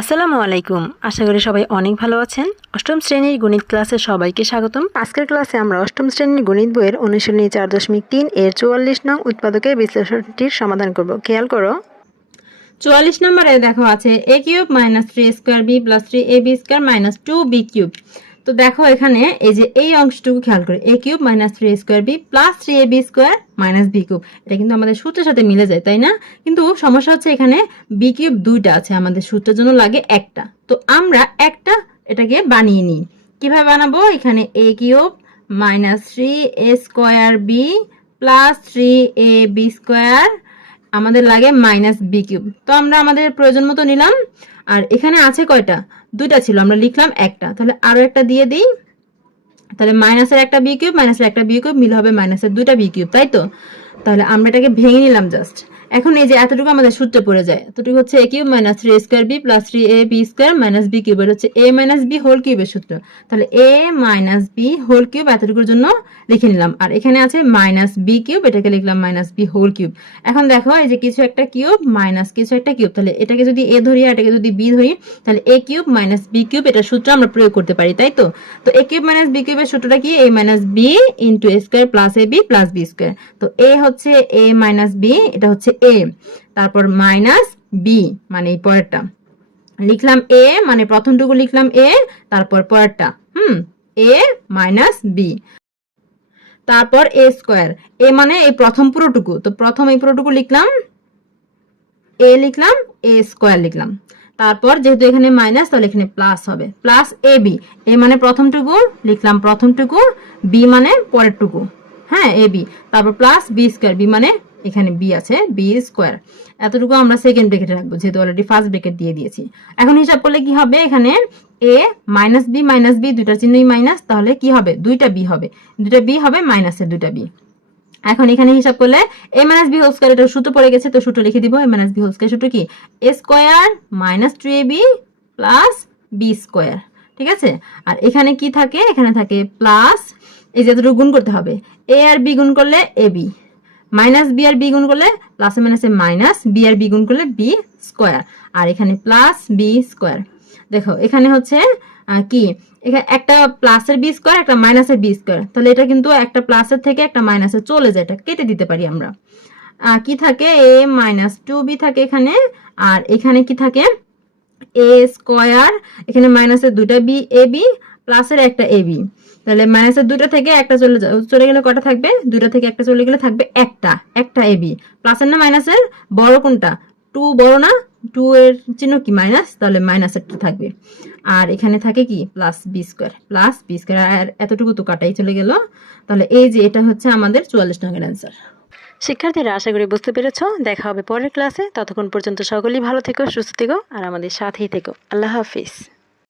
আসসালামু আলাইকুম। আশা করি সবাই অনেক ভালো আছেন। অষ্টম শ্রেণির গণিত ক্লাসে সবাইকে স্বাগতম। আজকের ক্লাসে আমরা অষ্টম শ্রেণির গণিত বইয়ের অনুশীলনী চার দশমিক তিন এর চুয়াল্লিশ নং উৎপাদকের বিশ্লেষণটির সমাধান করব। খেয়াল করো। চুয়াল্লিশ নম্বরে দেখো আছে A cube minus three square B plus three A B square minus two B cube. তো দেখো এখানে এই যে এই অংশটুকু খেয়াল করে A cube minus three square B plus three A B square minus B cube এটা কিন্তু আমাদের সূত্রের সাথে মিলে যায়, তাই না? কিন্তু সমস্যা হচ্ছে এখানে বি কিউব দুইটা আছে, আমাদের সূত্রের জন্য লাগে একটা। তো আমরা একটা এটাকে বানিয়ে নিই। কীভাবে বানাবো? এখানে A cube minus three A square B plus three A B square আমাদের লাগে মাইনাস বি কিউব তো আমরা আমাদের প্রয়োজন মতো নিলাম, আর এখানে আছে কয়টা? দুইটা ছিল, আমরা লিখলাম একটা। তাহলে আরও একটা দিয়ে দিই। তাহলে মাইনাসের একটা বি কিউব মাইনাসের একটা বি কিউব মিল হবে মাইনাসের দুইটা বি কিউব তাই তো? তাহলে আমরা এটাকে ভেঙে নিলাম জাস্ট এখন এই যে এতটুকু আমাদের সূত্রে পড়ে যায়, এতটুকু হচ্ছে A cube minus three square B plus three A B square minus B cube, এটা হচ্ছে এ মাইনাস বি হোল কিউবের সূত্র। তাহলে A minus B whole cube এতটুকুর জন্য লিখে নিলাম। আর এখানে আছে মাইনাস বি কিউব, এটাকে লিখলাম মাইনাস বি হোল কিউব। এখন দেখো এই যে কিছু একটা কিউব মাইনাস কিছু একটা কিউব, তাহলে এটাকে যদি এ ধরি আর এটাকে যদি বি ধরি, তাহলে A cube minus B cube এটা সূত্র আমরা প্রয়োগ করতে পারি, তাই তো? তো এ কিউব মাইনাস বি কিউবের সূত্রটা কি? A minus B into A square plus A B plus B square তো এ হচ্ছে এ মাইনাস বি এটা হচ্ছে এ তারপর মাইনাস বি মানে এই পরেরটা। লিখলাম এ মানে প্রথমটুকু লিখলাম এ তারপর পরেরটা। হুম এ মাইনাস বি তারপর এ স্কোয়ার এ মানে এই প্রথম পুরোটুকু। তো প্রথম এই পুরোটুকু লিখলাম। এ লিখলাম এ স্কোয়ার লিখলাম। তারপর যেহেতু এখানে মাইনাস তাহলে এখানে প্লাস হবে। প্লাস এ বি এ মানে প্রথমটুকু, লিখলাম প্রথমটুকু। বি মানে পরেরটুকু। হ্যাঁ এ বি তারপর প্লাস বি স্কোয়ার বি মানে এখানে বি আছে বি স্কোয়ার এতটুকু আমরা সেকেন্ড ব্রেকেটে রাখব, যেহেতু অলরেডি ফার্স্ট ব্রেকেট দিয়ে দিয়েছি। এখন হিসাব করলে কি হবে? এখানে A minus B minus B দুইটা চিহ্নই মাইনাস তাহলে কি হবে? দুইটা বি হবে। দুইটা বি হবে মাইনাসের দুইটা বি এখন এখানে হিসাব করলে A minus B whole square এটা সূত্র পড়ে গেছে, তো সূত্র লিখে দিব A minus B whole square সূত্র কি? A square minus two A B plus B square ঠিক আছে? আর এখানে কি থাকে? এখানে থাকে প্লাস এই যে এতটুকু গুণ করতে হবে। এ আর বি গুণ করলে এ বি মাইনাস বি আর বি গুণ করলে প্লাসে মাইনাসে মাইনাস বি আর বি গুণ করলে বি স্কোয়ার আর এখানে প্লাস বি স্কোয়ার দেখো, এখানে হচ্ছে কি? এখানে একটা প্লাসের বি স্কোয়ার একটা মাইনাসের বি স্কোয়ার তাহলে এটা কিন্তু একটা প্লাসের থেকে একটা মাইনাসে চলে যায়, এটা কেটে দিতে পারি আমরা। কি থাকে? এ মাইনাস টু বি থাকে এখানে, আর এখানে কি থাকে? এ স্কোয়ার এখানে মাইনাসের দুইটা বি এ বি প্লাসের একটা এ বি তাহলে মাইনাসের দুইটা থেকে একটা চলে চলে গেলে কটা থাকবে? দুইটা থেকে একটা চলে গেলে থাকবে একটা একটা এ বি প্লাসের না মাইনাসের বড় কোনটা? টু বড় না? টু এর চিহ্ন কি মাইনাস তাহলে মাইনাসেরটা থাকবে। আর এখানে থাকে কি? Plus B square plus B square আর এতটুকু তো কাটাই চলে গেল। তাহলে এই যে এটা হচ্ছে আমাদের চুয়াল্লিশ নম্বর অ্যান্সার শিক্ষার্থীরা, আশা করি বুঝতে পেরেছ। দেখা হবে পরের ক্লাসে ততক্ষণ পর্যন্ত সকলেই ভালো থেকো, সুস্থ থেকো, আর আমাদের সাথেই থেকো। আল্লাহ হাফিজ।